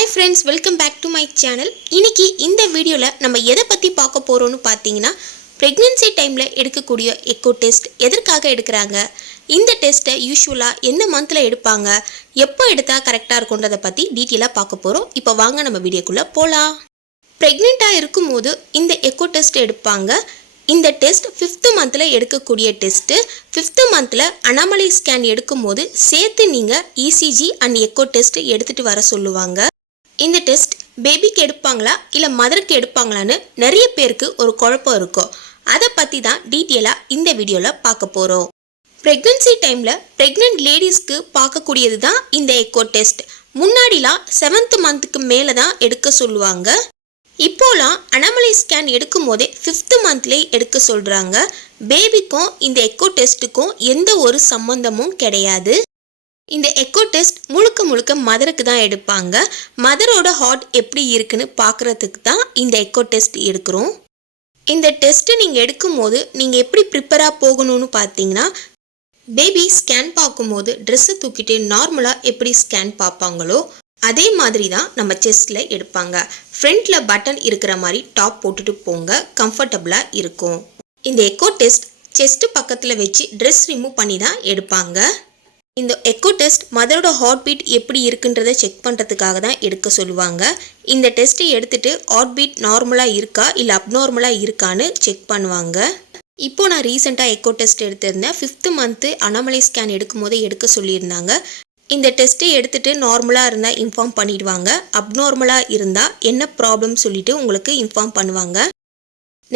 Hi friends welcome back to my channel இன்னைக்கு இந்த வீடியோவில் நம்ம எதை பற்றி பார்க்க போகிறோன்னு பார்த்தீங்கன்னா ப்ரெக்னென்சி டைமில் எடுக்கக்கூடிய எக்கோ டெஸ்ட் எதற்காக எடுக்கிறாங்க இந்த டெஸ்ட்டை யூஸ்வலாக எந்த மந்தில் எடுப்பாங்க எப்போ எடுத்தால் கரெக்டாக இருக்குன்றதை பற்றி டீட்டெயிலாக பார்க்க போகிறோம் இப்போ வாங்க நம்ம வீடியோக்குள்ளே போகலாம் ப்ரெக்னெண்ட்டாக இருக்கும்போது இந்த எக்கோ டெஸ்ட் எடுப்பாங்க. இந்த டெஸ்ட் ஃபிஃப்த்து மந்தில் எடுக்கக்கூடிய டெஸ்ட்டு ஃபிஃப்த்து மந்தில் அனாமலை ஸ்கேன் எடுக்கும்போது சேர்த்து நீங்கள் இசிஜி அண்ட் எக்கோ டெஸ்ட் எடுத்துகிட்டு வர சொல்லுவாங்க. இந்த டெஸ்ட் பேபிக்கு எடுப்பாங்களா இல்லை மதருக்கு எடுப்பாங்களான்னு நிறைய பேருக்கு ஒரு குழப்பம் இருக்கும். அதை பற்றி தான் டீட்டெயிலாக இந்த வீடியோவில் பார்க்க போகிறோம் ப்ரெக்னென்சி டைமில் ப்ரெக்னென்ட் லேடிஸ்க்கு பார்க்கக்கூடியது தான் இந்த எக்கோ டெஸ்ட் முன்னாடிலாம் செவன்த் மந்த்துக்கு மேலே தான் எடுக்க சொல்லுவாங்க. இப்போலாம் அனாமலை ஸ்கேன் எடுக்கும் போதே ஃபிஃப்த்து மந்த்லேயே எடுக்க சொல்கிறாங்க பேபிக்கும் இந்த எக்கோ டெஸ்ட்டுக்கும் எந்த ஒரு சம்மந்தமும் கிடையாது. இந்த எக்கோ டெஸ்ட் முழுக்க மதருக்கு தான் எடுப்பாங்க. மதரோட ஹார்ட் எப்படி இருக்குன்னு பார்க்குறதுக்கு தான் இந்த எக்கோ டெஸ்ட் எடுக்கிறோம். இந்த டெஸ்ட்டை நீங்கள் எடுக்கும்போது நீங்கள் எப்படி ப்ரிப்பராக போகணும்னு பார்த்தீங்கன்னா பேபி ஸ்கேன் பார்க்கும்போது ட்ரெஸ்ஸை தூக்கிட்டு நார்மலாக எப்படி ஸ்கேன் பார்ப்பாங்களோ அதே மாதிரி தான் நம்ம செஸ்ட்டில் எடுப்பாங்க. ஃப்ரண்ட்டில் பட்டன் இருக்கிற மாதிரி டாப் போட்டுட்டு போங்க கம்ஃபர்டபுளாக இருக்கும். இந்த எக்கோ டெஸ்ட் செஸ்ட் பக்கத்தில் வச்சு ட்ரெஸ் ரிமூவ் பண்ணி தான் எடுப்பாங்க. இந்த எக்கோ டெஸ்ட் மதரோட ஹார்ட் பீட் எப்படி இருக்குன்றதை செக் பண்ணுறதுக்காக தான் எடுக்க சொல்லுவாங்க. இந்த டெஸ்ட்டை எடுத்துகிட்டு ஹார்ட் பீட் நார்மலாக இருக்கா இல்லை அப்நார்மலாக இருக்கான்னு செக் பண்ணுவாங்க. இப்போ நான் ரீசெண்டாக எக்கோ டெஸ்ட் எடுத்திருந்தேன். ஃபிஃப்த்து மந்த்து அனாமலை ஸ்கேன் எடுக்கும் போதே எடுக்க சொல்லியிருந்தாங்க. இந்த டெஸ்ட்டை எடுத்துகிட்டு நார்மலாக இருந்தால் இன்ஃபார்ம் பண்ணிடுவாங்க. அப்நார்மலாக இருந்தால் என்ன ப்ராப்ளம் சொல்லிவிட்டு உங்களுக்கு இன்ஃபார்ம் பண்ணுவாங்க.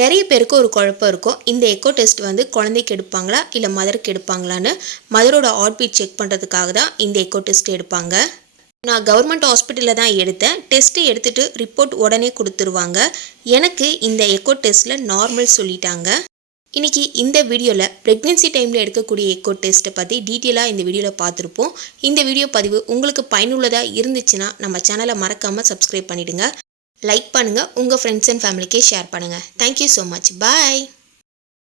நிறைய பேருக்கு ஒரு குழப்பம் இருக்கும். இந்த எக்கோ டெஸ்ட் வந்து குழந்தைக்கு எடுப்பாங்களா? இல்லை மதருக்கு எடுப்பாங்களான்னு மதரோட ஆட்பீட் செக் பண்ணுறதுக்காக தான் இந்த எக்கோ டெஸ்ட் எடுப்பாங்க. நான் கவர்மெண்ட் ஹாஸ்பிட்டலில் தான் எடுத்தேன். டெஸ்ட்டு எடுத்துகிட்டு ரிப்போர்ட் உடனே கொடுத்துருவாங்க. எனக்கு இந்த எக்கோ டெஸ்ட்டில் நார்மல் சொல்லிட்டாங்க. இன்றைக்கி இந்த வீடியோவில் ப்ரெக்னென்சி டைமில் எடுக்கக்கூடிய எக்கோ டெஸ்ட்டை பற்றி டீட்டெயிலாக இந்த வீடியோவில் பார்த்துருப்போம். இந்த வீடியோ பதிவு உங்களுக்கு பயனுள்ளதாக இருந்துச்சுன்னா நம்ம சேனலை மறக்காமல் சப்ஸ்கிரைப் பண்ணிவிடுங்க லைக் பண்ணுங்கள் உங்கள் ஃப்ரெண்ட்ஸ் அண்ட் ஃபேமிலிக்கே ஷேர் பண்ணுங்கள் thank you so much bye